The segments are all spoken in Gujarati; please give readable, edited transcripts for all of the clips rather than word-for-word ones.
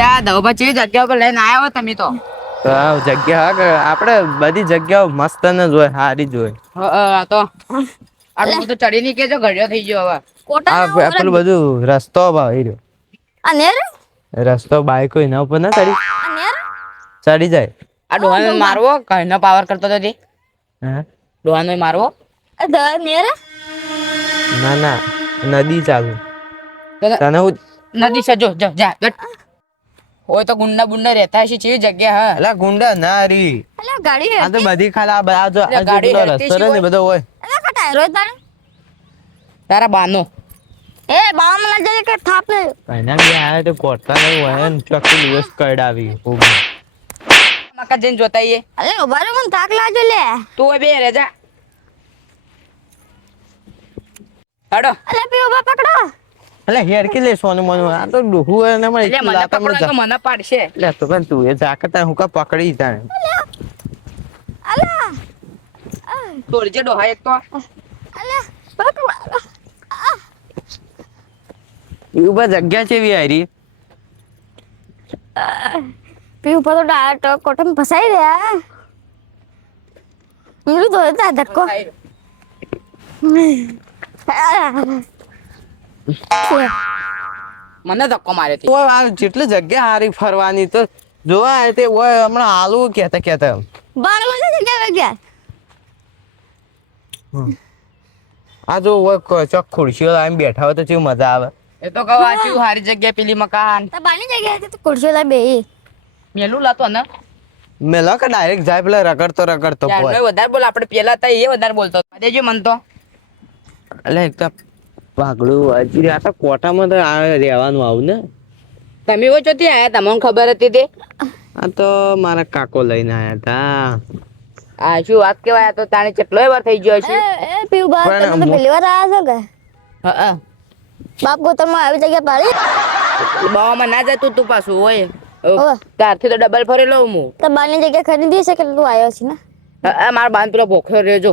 અલ્યા ધવભા ચેવી જગ્યા ઉપર લઈને આયા હો તમે તો. જગ્યા આપણે બધી જગ્યાઓ મસ્ત ને જ હોય, સારી જ હોય. હા તો આ હું તો ચડી ની કેજો ઘડિયો થઈ ગયો હવે. આ પેલું બધું રસ્તો ભાઈ રહ્યો. અનેર રસ્તો બાઈક હોય એના ઉપર ના ચડી જાય. આ ડોહાને મારવો કઈનો પાવર કરતો તો તે હે ડોહાને મારવો. નેર ના ના નદી ચાલુ તને હું નદી સજો જા જા હોય તો ગુંડા બુંડા રહેતા હશે ચેવી જગ્યા હા. અલા ગુંડા ના રી અલે ગાડી આ તો બધી ખાલી આ ગાડી પેલો હેરતી રસ્તો ને બધો હોય. અલે કટાય રોજ તાણે તારા બાનો એ બામ ના જાય કે થાપ ને કઈના બે આયા તો કોટતા નહીં હોય ને ચોખ્ખી દિવસ કડાવી ખૂબ મકા જઈને જોતા આઈએ. અલે ઉભા રે મને થાક લાજો લે તું હોય બે રે જા હડો. અલે પી ઉભા પકડો એટલે હેર કે લે સોનું મનું આ તો ડોહું હોય ને મને એટલે મને પકડો તો મને પાડશે. એટલે તો પણ તું એ જાકતા હું કા પકડી તાણે અલે તોડજે ડોહા એક તો. અલે પકડો એવું બસ જગ્યા છે એવી હારી પી ઉપર તો ડાયરેક્ટ કોટમ ફસાઈ રહ્યા મેરું તો તા ધક્કો મને ધક્કો માર્યો તે. તો આ જેટલી જગ્યા હારી ફરવાની તો જોવા તે હોય હમણાં હાલું કેતા બાર વાગે જગ્યા ગયા આ જો હોય ચોક ખુરશીઓ આમ બેઠા હોય તો કેવી મજા આવે. એ તો કહું આચી હારી જગ્યા પેલી મકાન તા બાની જગ્યા હતી તો ખુરશીઓ લા બેહી મેલું લાતો ને મેલા કે ડાયરેક્ટ જાય પેલા રગડતો ચારનો વધારે બોલ આપણે પેલા હતા એ વધારે બોલતો દેજો મન તો. એટલે એક તો પાગડું હજી આ તો કોટામાં તો રહેવાનું આવું ને. તમે હોય ચોથી આયા તમને ખબર હતી તે. આ તો મારા કાકો લઈને આયા હતા. આ શું વાત કેવાય આ તો તાણે કેટલોય વાર થઈ ગયો છે. એ પીઉ બાપ તમે તો પહેલી વાર આયા છો કે હા બાપ ગોતરમાં આવી જગ્યા પાડી બાવામાં ના જતું તું પાછું હોય ઓવે. તારથી તો ડબલ ફરેલો હું. તો બાની જગ્યા ખરીદી છે કે તું આવ્યો છે ને હા મારા બાન પેલો ભોખરો રહેજો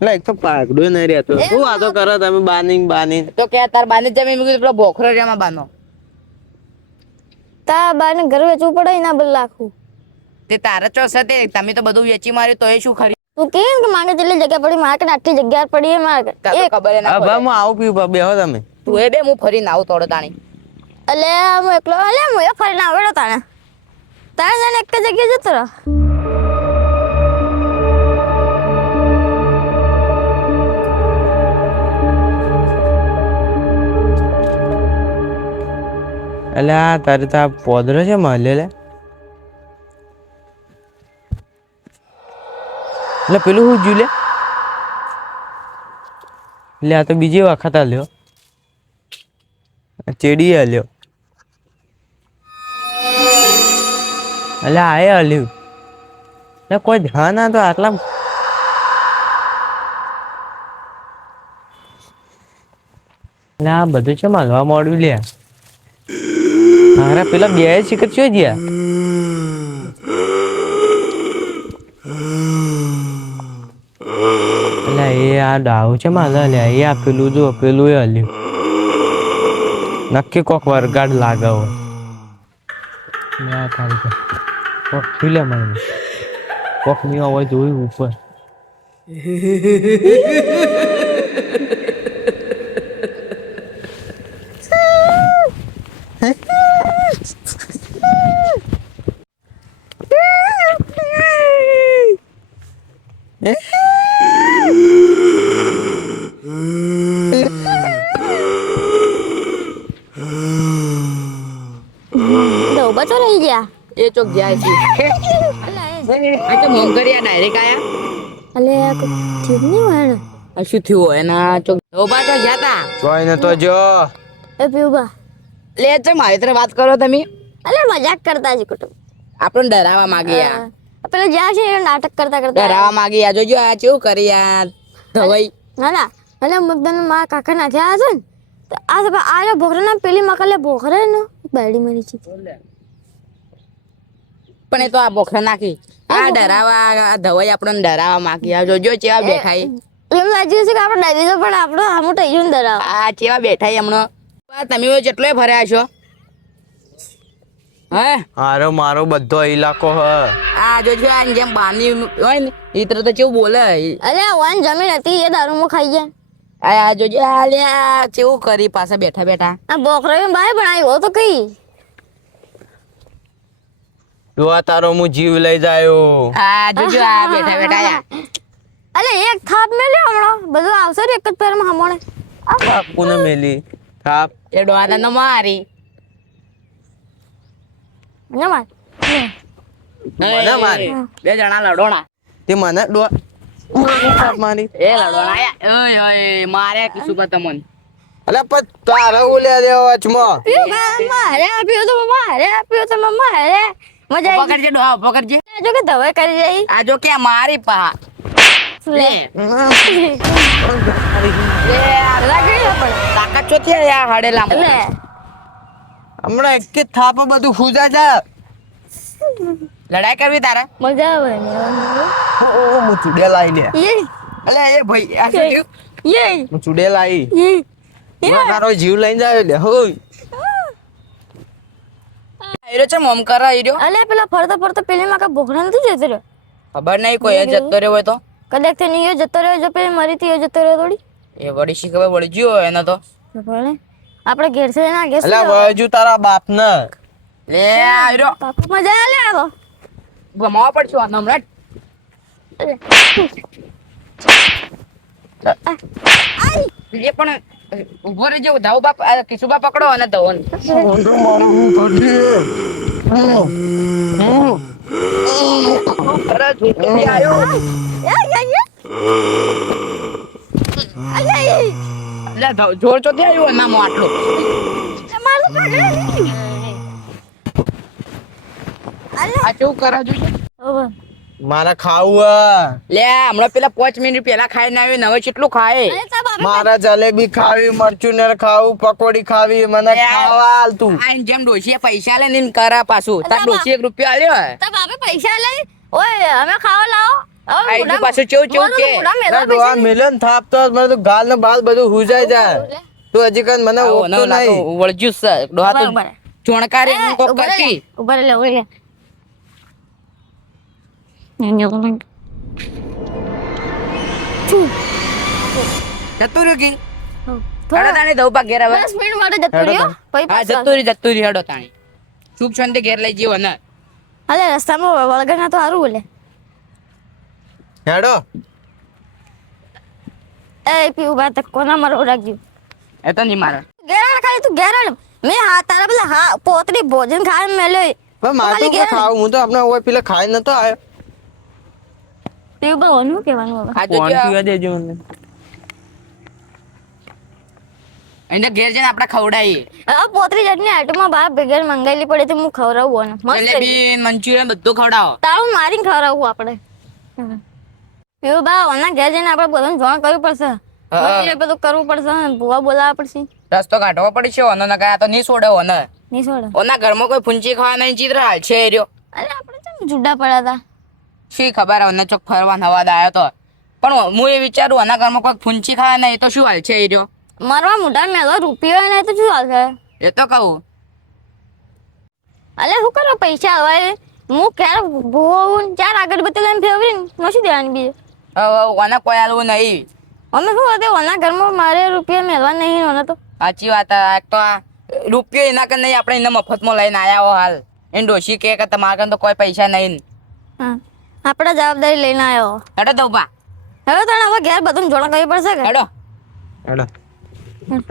એટલે એક તો પાગડું નહીં રહેતો શું વાતો કરો તમે બાની તો કે તાર બાને જમીન મૂકી પેલો ભોખરો રહે એમાં બાનો. તા બાને ઘર વેચવું પડે એના બલ લાખું તે તારા ચોસ તે તમે તો બધું વેચી માર્યું તો એ શું ખરી. તું કે માંગે જેટલી જગ્યા પડી મારે કે આટલી જગ્યા પડી એ મારે તાર તો ખબર ય ના હવે પડે. હું આવું પીવું બેહો તમે. તું એ બે હું ફરીને આવું તોડો તાણી. અલે હું એકલો અલે હું એ ફરીને આવેલો તાણે તાણે જાણે એક જ જગ્યાએ જતો રહો એટલે આ તારે તો આ પોદરો છે મળે લે એટલે પેલું હું જ્યું લે આ તો બીજી વખત આલ્યો ચેડી આલ્યો એટલે આ આલ્યું એટલે કોઈ ધ્યાન ના તો આટલા એટલે આ બધું છે માલવા મોડ્યું લે હારા પેલા બે શિખર છે જ્યાં એટલે એ આ ડાવ છે માલા લે એ આ પેલું જો પેલું એ હલ્યું નક્કી કોક વરગાડ લાગે હોય કોક ખીલે મને કોક ની હોય જોયું ઉપર તો બચો રહી ગયા એ ચોક જાય છે આ તો મોંઘરિયા ડાયરેક્ટ આયા. અલે આ ઠીક નહીં હોય ને આ શું થયું એના ચોક ઉભા તો ગયા તા. જોઈને તો જો એ પીઉબા લે છે મારી તરફ વાત કરો તમે. અલે મજાક કરતા છે કુટુંબ આપણને ડરાવવા માંગી યાર. પેલો જ્યાં છે એ નાટક કરતા કરતા ડરાવવા માંગી યાર જોજો આ કેવું કરી યાર ધવાઈ. ના ના અલે મુદ્દા મારા કાકા નાખ્યા છે ને તો આ ભોખરા ના પેલી મકાલે ભોખરા ને બાયડી મરી છે પણ એ તો આ બોખરા નાખી આ ડરાવા આ ધવાઈ આપણને ડરાવવા માંગી આ જોજો ચેવા બેઠાઈ. એમ લાગ્યું છે કે આપણે ડરી તો પણ આપણો આમું થઈ ગયું ને ડરાવ આ ચેવા બેઠાઈ હમણાં. તમે જેટલોય ફર્યા છો હે હારો મારો બધો ઇલાકો હ આ જોજો આ જેમ બાની હોય ને એ તરત તો કેવું બોલે અરે વન જમીન હતી એ દારૂમાં ખાઈ ગયા. આ જોજો આ લે આ કેવું કરી પાસે બેઠા બેઠા આ બોકરો બાય બનાવ્યો તો કઈ. ડોહા તારો હું જીવ લઈ જાયો. આ જોજો આ બેઠા બેઠા યાર અરે એક થાપ મેલ્યો હમણાં બધું આવશે ને એક જ પેરમાં હમણે. બાપુને મેલી થાપ એ ડોહાને ન મારી ને માર મને મારી. બે જણા લડોણા તે મને થાપ મારી. એ લડોણા આયા ઓય ઓય મારે કીશું કે તમન અલે પણ તારે ઉલ્યા દેવો વચમાં. મારે આપ્યો તો મારે આપ્યો તો મારે મજા આવી પકડજે ડોહા પકડજે ગઈ. જો કે દવાઈ કરી જઈ આ જો કે મારી પા લે લાગી પણ તાકાત ચોથી આ હડેલા લે હમણાં એક જ થાપે બધું ફૂજા જા. લડાઈ કરવી તારે મજા આવે ને. હું ચૂડેલ આઈ લે. યે અલે એ ભાઈ આ શું થયું યે હું ચૂડેલ આઈ. યે તારો જીવ લઈને જાય લે હોય. હીરો છે મોમ કરા હીરો અલે પેલા ફરતો ફરતો પેલી માં કા બોકડા નથી જતો રહ્યો. ખબર નહીં કોઈ એ જતો રહ્યો હોય તો કદાચ તે નીયો જતો રહ્યો જો પેલી મરી થી જતો રહ્યો થોડી એ વળી શી ખબર વળી ગયો એને તો ભલે આપણે ઘેર છે ના ગેસ અલા વજુ તારા બાપ ને. લે આ હીરો મજા આલે આ તો. ગમાવા પડશે આ હમણાં એ પણ ઉભો રહેજો ધાવ બાપ આ કિશુબા પકડો અને ધવન અરે જોઈ આયો લે જોર ચોથી આવ્યો નામો આટલો આ કેવું કરા જોજો મારે ખાવું લે હમણાં પેલા 5 મિનિટ પહેલા ખાઈને આવ્યો ને હવે કેટલું ખાય મારા જલેબી ખાવી મરચું ને ખાવું પકોડી ખાવી મને ખાવા હાલ તું. આ જેમ ડોશીએ પૈસા લે ને કરા પાછું તાર ડોશી 1 રૂપિયો આલ્યો તા બાપે પૈસા લઈ ઓય અમે ખાવા લાવો આ એટલું પાછું ચેવું કે ના ડોહા મિલન થાપ તો મને તો ગાલ ને બાલ બધું હુજાઈ જાય. તું હજી કઈ મને ઓળખતો નહીં. વળજ્યું છે ડોહા તો ચોણકારી એમ કોક કરતી ઉભા લે ઉભા લે જતું રહ્યું કી હેડો તાણી દઉં પા ઘેર હવે 10 મિનિટ માટે જતો રહ્યો પછી હા જતું રહ્યું હેડો તાણી સુખ શાંતિ ઘેર લઈ જીવો ને અલે રસ્તામાં વળગરના તો સારું બોલે હેડો એ પીવું બા તક કોના મારો રાખજો એ તો નહીં મારે ગેરાડ ખાલી તું ગેરાડ મેં હા તારા પેલા હા પોતરી ભોજન ખાય મેલ્યો પણ મારે તો ખાવું હું તો આપણે ઓય પેલા ખાઈ નતો આવ્યો. પીવું બા ઓનું કહેવાનું હવે આ જો કોણ પીવા દેજો મને. એને ઘેર જઈને આપણે ખવડાવીએ આ પોતરી ચટણી આટમાં બા ભેગર મંગાવેલી પડે તો હું ખવડાવું ને મસ્ત જલેબી મંચુરિયન બધું ખવડાવો તારું મારીને ખવડાવું આપણે પીવું બા ઓના ઘેર જઈને આપણે બધાને જોણ કરવું પડશે મંદિરે બધું કરવું પડશે ને ભૂવા બોલાવવા પડશે રસ્તો કાઢવો પડશે ઓનો ના કાંઈ આ તો નહીં છોડે ઓને નહીં છોડે ઓના ઘરમાં કોઈ ફૂંચી ખાવા નહીં ચિત્ર હાલ છે એ રહ્યો અરે આપણે ચમ જુડા પડ્યા હતા શી ખબર ઓને ચોક ફરવા નવાદ આવ્યો તો પણ હું એ વિચારું ઓના ઘરમાં કોઈ ફૂંચી ખાવા નહીં તો શું હાલ છે એ રહ્યો મારવા મોટા મેલો રૂપિયો નહીં તો શું હાલશે એ તો કહું અલે શું કરો પૈસા હવે હું ક્યારે ભૂવો ચાર અગરબત્તી લઈને ફેરવી ને શું દેવાની બીજું હવે ઓને કોઈ હાલવું નહીં અમે શું હતું ઓના ઘરમાં મારે રૂપિયા મેળવા નહીં ઓને તો સાચી વાત એક તો આ રૂપિયો એના કર નહીં આપણે એને મફતમાં લઈને આવ્યા હો હાલ એને ડોશી કે તમારા કન તો કોઈ પૈસા નહીં હા આપણે જવાબદારી લઈને આવ્યો હેડો તો બા હવે તને હવે ઘેર બધું જોડા કરવી પડશે કે હેડો હેડો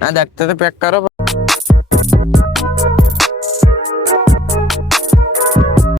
આ દખતર પેક કરો.